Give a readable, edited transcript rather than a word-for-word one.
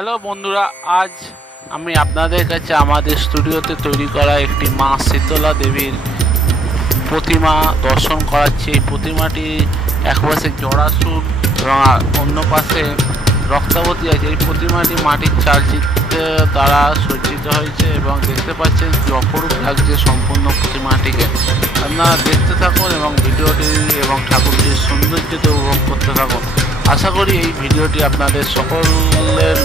Hello বন্ধুরা, আজ আমি আপনাদের কাছে আমাদের স্টুডিওতে তৈরি করা একটি মা শীতলা দেবীর প্রতিমা দর্শন করাচ্ছি। এই প্রতিমাটি এক পাশে জড়াসুর এবং অন্য পাশে রক্তাবতী আছে। এই প্রতিমাটি মাটির চালচিত্র দ্বারা সজ্জিত হয়েছে এবং দেখতে পাচ্ছেন কি অপরূপ লাগছে সম্পূর্ণ প্রতিমাটিকে। আপনারা দেখতে থাকুন এবং ভিডিওটি এবং ঠাকুরটির সৌন্দর্যতে উপভোগ করতে থাকুন। আশা করি এই ভিডিওটি আপনাদের সকলের